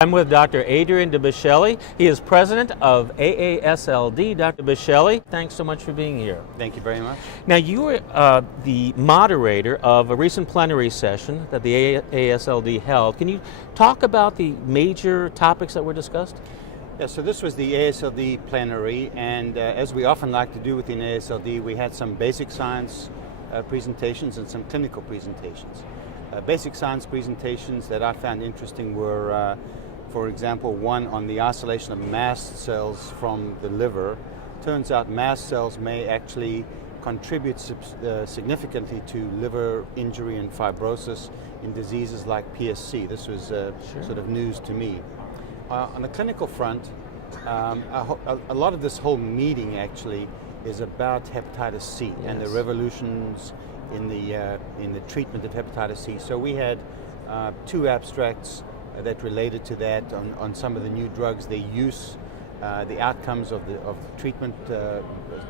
I'm with Dr. Adrian Bisceglie. He is president of AASLD. Dr. Bisceglie, thanks so much for being here. Thank you very much. Now, you were the moderator of a recent plenary session that the AASLD held. Can you talk about the major topics that were discussed? Yeah, so this was the AASLD plenary, and as we often like to do within AASLD, we had some basic science presentations and some clinical presentations. Basic science presentations that I found interesting were for example, one on the isolation of mast cells from the liver. Turns out mast cells may actually contribute significantly to liver injury and fibrosis in diseases like PSC. This was sort of news to me. On the clinical front, a lot of this whole meeting actually is about hepatitis C and the revolutions in the treatment of hepatitis C. So we had two abstracts that related to that on some of the new drugs, their use, the outcomes of the treatment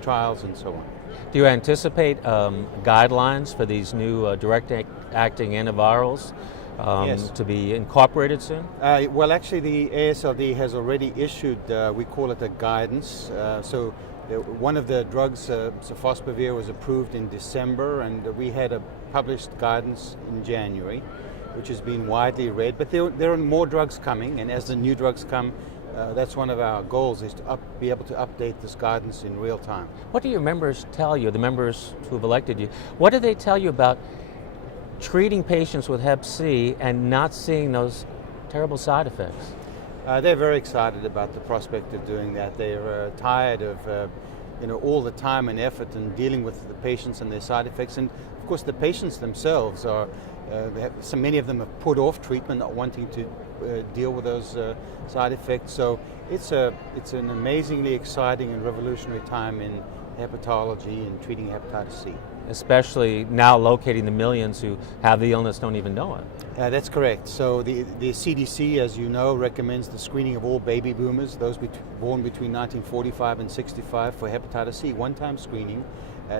trials, and so on. Do you anticipate guidelines for these new direct-acting antivirals to be incorporated soon? Well, actually, the AASLD has already issued, we call it a guidance. So one of the drugs, sofosbuvir, was approved in December, and we had a published guidance in January, which has been widely read, but there are more drugs coming, and as the new drugs come, that's one of our goals, is to be able to update this guidance in real time. What do your members tell you, the members who have elected you, what do they tell you about treating patients with Hep C and not seeing those terrible side effects? They're very excited about the prospect of doing that. They're tired of all the time and effort in dealing with the patients and their side effects, and of course the patients themselves are so many of them have put off treatment, not wanting to deal with those side effects. So it's an amazingly exciting and revolutionary time in hepatology and treating hepatitis C. Especially now locating the millions who have the illness don't even know it. That's correct. So the CDC, as you know, recommends the screening of all baby boomers, those born between 1945 and 65, for hepatitis C, one-time screening.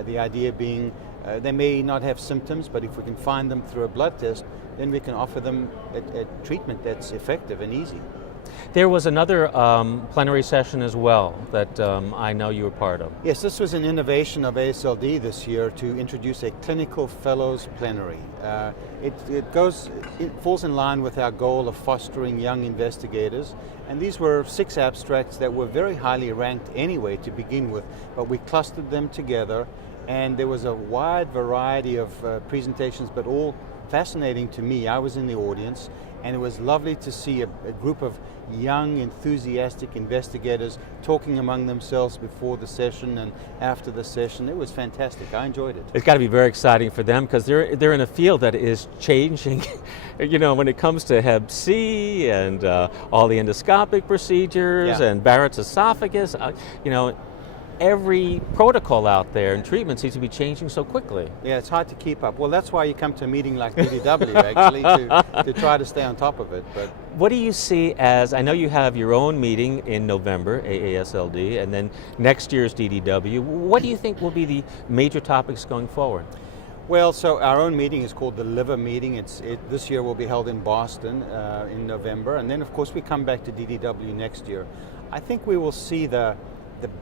The idea being they may not have symptoms, but if we can find them through a blood test, then we can offer them a treatment that's effective and easy. There was another plenary session as well that I know you were part of. Yes, this was an innovation of AASLD this year to introduce a clinical fellows plenary. It falls in line with our goal of fostering young investigators, and these were 6 abstracts that were very highly ranked anyway to begin with, but we clustered them together, and there was a wide variety of presentations, but all fascinating to me. I was in the audience, and it was lovely to see a group of young, enthusiastic investigators talking among themselves before the session and after the session. It was fantastic. I enjoyed it. It's got to be very exciting for them because they're in a field that is changing. When it comes to Hep C and all the endoscopic procedures and Barrett's esophagus, every protocol out there and treatment seems to be changing so quickly. Yeah, it's hard to keep up. Well, that's why you come to a meeting like DDW, actually, to try to stay on top of it. But what do you see as, I know you have your own meeting in November, AASLD, and then next year's DDW. What do you think will be the major topics going forward? Well, so our own meeting is called the Liver Meeting. This year will be held in Boston in November, and then of course we come back to DDW next year. I think we will see the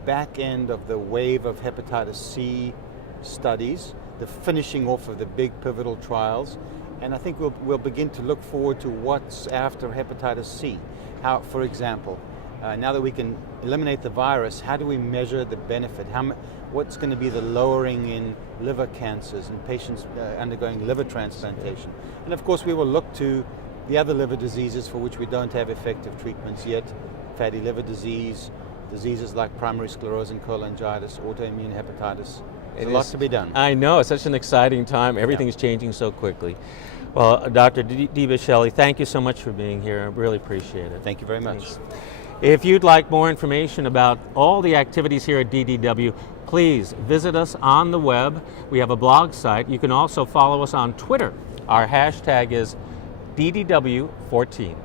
back end of the wave of hepatitis C studies, the finishing off of the big pivotal trials, and I think we'll begin to look forward to what's after hepatitis C. How, for example, now that we can eliminate the virus, how do we measure the benefit? What's going to be the lowering in liver cancers and patients undergoing liver transplantation? And of course we will look to the other liver diseases for which we don't have effective treatments yet, fatty liver disease, diseases like primary sclerosing cholangitis, autoimmune hepatitis. There's a lot to be done. I know, it's such an exciting time. Everything's changing so quickly. Well, Dr. Bisceglie, thank you so much for being here. I really appreciate it. Thank you very much. Thanks. If you'd like more information about all the activities here at DDW, please visit us on the web. We have a blog site. You can also follow us on Twitter. Our hashtag is DDW14.